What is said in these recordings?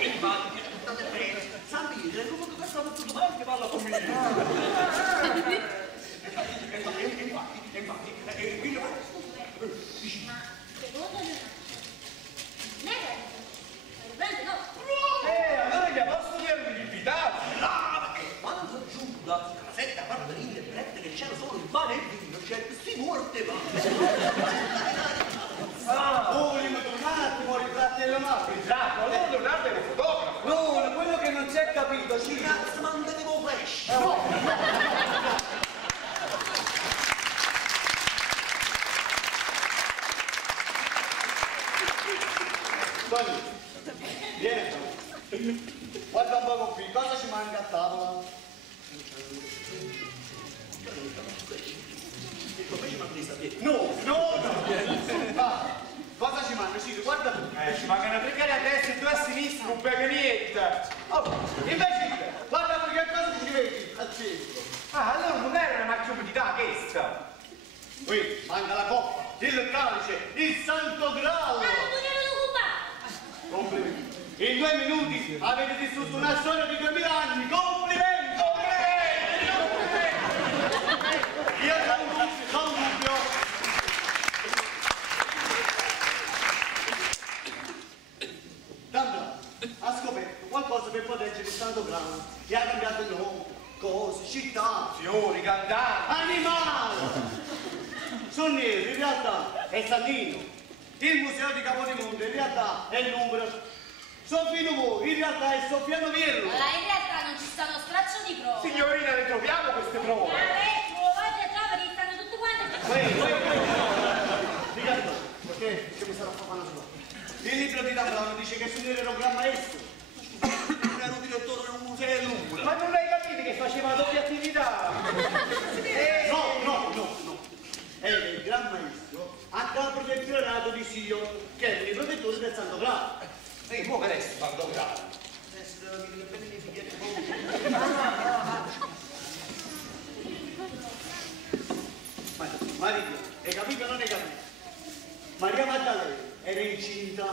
Infatti, state bene. Sapete, come questo ha fatto domani che parla con me. Infatti, ma secondo me no. Allora gli posso dire di invitare? Brava! E quando giù da casetta parte di dirette che c'era solo il pane e il vino, c'è si morte va. Vogliamo tornare fuori il fratello Marco? Esatto, allora Leonardo era fotografo. No, quello che non si è capito, ci Ragazzi, mantenevo flash. Tony, vieni. Guarda un poco qui, cosa ci manca a tavola? No. Ah, cosa ci manca? Ciro, guarda tu. Ci mancano 3 cari a destra e 2 a sinistra, un baganietta. Oh, invece, guarda qui che cosa ci vedi al centro. Ah, allora non era una macchiumidità questa. Qui, manca la coppa, il calice, il santo graal. Complimenti. In 2 minuti avete distrutto una storia di 2000 anni. Complimenti! Io sono un dubbio. Dandra ha scoperto qualcosa per proteggere il santo grano e ha cambiato nome, cose, città, Fiori, cantanti. animali. Sono nero, in realtà è Santino. Il museo di Capodimonte in realtà è il Louvre. Sofino Mo, in realtà è Sofiano Vierlo. Allora, in realtà non ci stanno straccio di prove. Signorina, le troviamo queste prove? Trovate a trovare, stanno tutte quante. Dica tu, perché mi sarà fatto sulla. Il libro di Dambrano dice che su era un gran maestro. Era un direttore del museo del Louvre. Ma non hai capito che faceva doppia attività? No. Era il gran maestro a capo del priorato di Sion, che è il protettore del Santo Graal. Sì, muove adesso, Santo Graal. Maria, hai capito o non hai capito? Maria Maddalena era incinta. Ma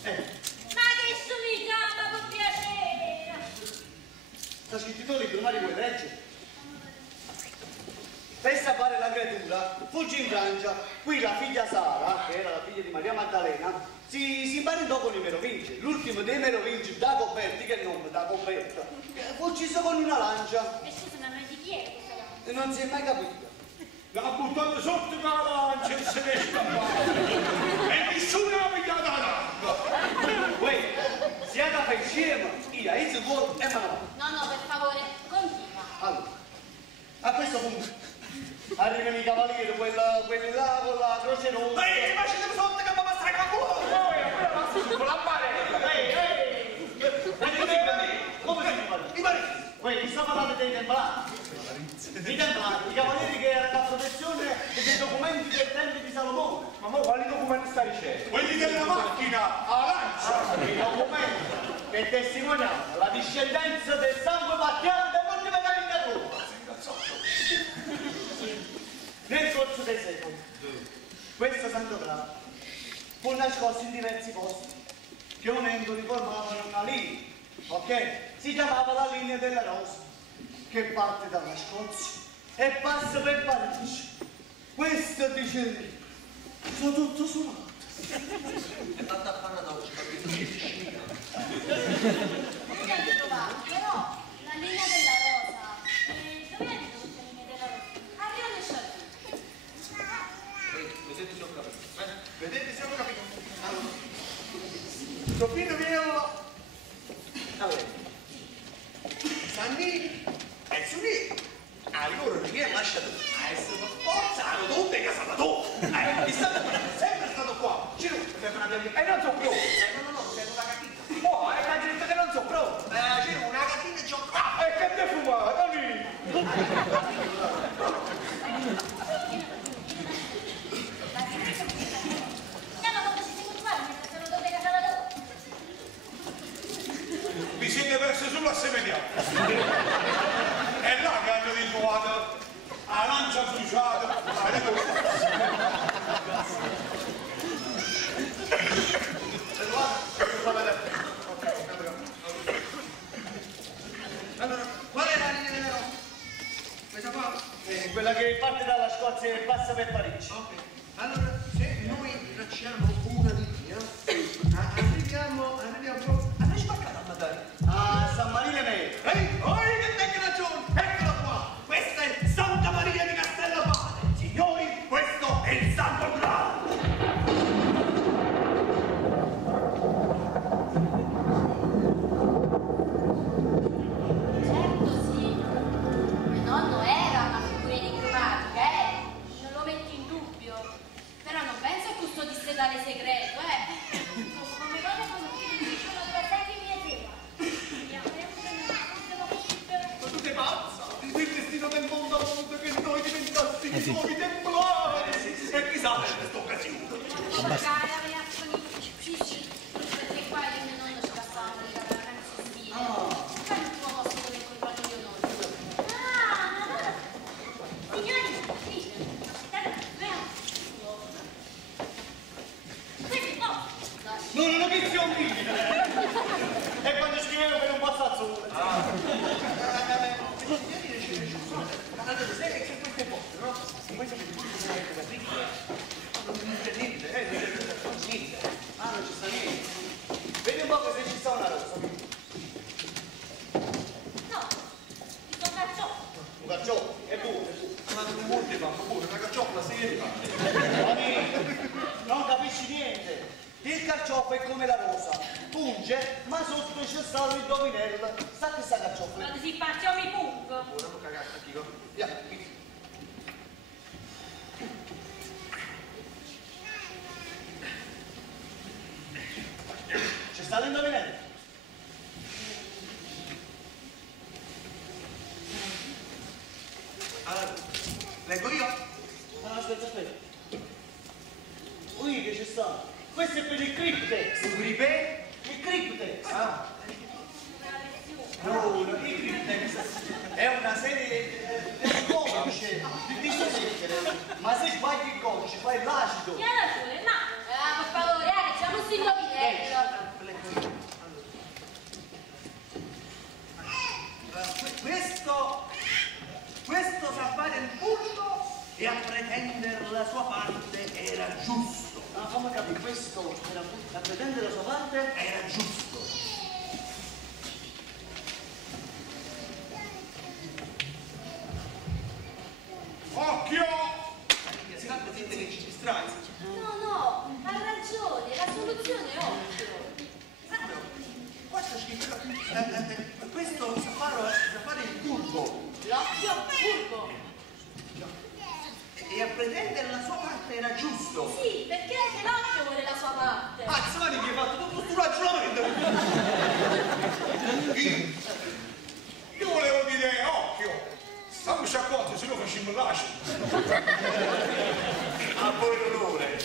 che somigliava, con piacere! Sta scritto il libro, Maria, vuoi leggere? Per sapere la creatura, fugge in Francia. Qui la figlia Sara, che era la figlia di Maria Maddalena, si imparentò con i Merovingi. L'ultimo dei Merovingi, Dagoberti, che nome Dagoberta, fu ucciso con una lancia. E scusa, ma di chi è questa donna? E non si è mai capito. L'ha buttato sotto con la lancia e se ne è scappato. E nessuno ha pigliato la lancia. Uè, siate a pensiero, io, io vuoi e me. No, per favore, continua. Allora, a questo punto arrivano i cavalieri, quelli là con la croce rossa. Ma ci devo sotto che mi passa la cuore. Con la barella. Come si chiama? I mariti. Uè, sta parlando dei templari. I templari, i cavalieri che erano a protezione dei documenti del Tempio di Salomone. Ma mo quali documenti sta dicendo? Quelli della macchina, a lancia. I documenti che testimoniano la discendenza del sangue battiano dell'ultima carità Roma. Nel corso dei secoli, questo Santo Graal fu nascosto in diversi posti che unendoli formavano una linea, ok? Si chiamava la linea della rosa, che parte dalla Scozia e passa per Parigi. Questo dice il libro, sono tutto suonato. È fatta a panna d'oggi, capito? Potete trovare, però la linea della rosa. Dove è questa linea della rosa? Arriva nel sciallo. Vedete se ho capito. Vedete se ho capito. Allora. Sofino Vierlo. Allora. Sannini e Sunì. A loro non mi è lasciato. A essere per forza, a rotonde che sono tu. È sempre stato qua. Ciro, per una via. E non so più. No, sei una gattina. Oh, hai detto che non so più. Ciro, una gattina e gioco. E che te fumato lì? Andiamo quando ci si culturali, mentre sono dove casava dopo. Vi siete persi sulla semeniata. È là che hanno ritrovato la lancia bruciata. forse passa per Parigi. Ok, allora se noi tracciamo una linea, arriviamo a lei spaccata a Madrid. Ah, San Marino e me. Ehi, oi che tenga ragione, eccola qua, questa è Santa Maria di Castellapate. Signori, questo è il Santo Graal. Certo sì, mio nonno era una figura enigmatica, non lo metto in dubbio, però non penso che custodisse tale segreto, Come vado con un ufficio da 2 secoli e Ma tu sei pazza? Il destino del mondo ha voluto che noi diventassimo nuovi templari. E chissà per questa occasione. perché qua io e mio nonno ci passavamo le vacanze estive. Qua è l'ultimo posto dove ho incontrato mio nonno. Signori, No, non ho visto un video. E quando scrivevo per un posto azzurro. Allora, sai che queste poste, no? Questo che ti dice che è piccolo. Non c'è niente, non c'è niente. Ah, non ci sta niente. Vedi un po' se ci sta una rosa. no, mi sono carciofo. Un carciofo, è buono, è buono. Ma tu molti fanno pure, una carciofola seria. Amico, non capisci niente. Il carciofo è come la rosa. Punge, ma sotto c'è stato il dovinello. Sta questa carciofola. Ma si faccia mi pungo. Ora non cagare, Chico. Via, qui. C'è stato il dovinello? Allora, leggo io? Ah, aspetta. Ui, che c'è stato? Questo è per il Cryptex. Un gripè? Il Cryptex. Ah. No, il Cryptex è una serie di codice, di sostegno. Ma se sbagli il codice, fai l'acido. Chi ha ragione? Ma, per favore, che c'è un indovinello. Questo sa fare il punto e a pretendere la sua parte era giusto. Ma come capi? Questo era a pretendere la sua parte? Era giusto. Occhio! Si fa così che ci distrai. No, ha ragione, la soluzione è occhio. Questo sa fare il curvo. L'occhio furbo. E a pretendere la sua parte era giusto. Sì, perché anche l'occhio vuole la sua parte. Azzmani che hai fatto tutto questo ragionamento. Io volevo dire occhio! Stammi sciacquati, se no facciamo l'acido. A voi l'onore.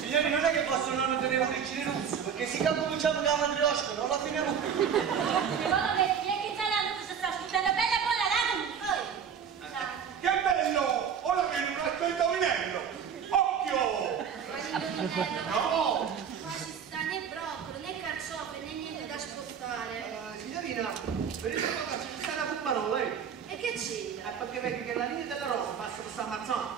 Signori, non è che possono non tenere un in russo, perché se cominciamo con la matriosca non la finiamo più. Secondo me, che salando questa sta aspettando bella buona la Che bello! Ora viene un altro indovinello! Occhio! No! Ma ci sta né broccolo, né carciofi, né niente da spostare. Signorina, per il momento ci sta una pumpa nuova, E che c'entra? perché vedi che la linea della rosa passa per San Marzano.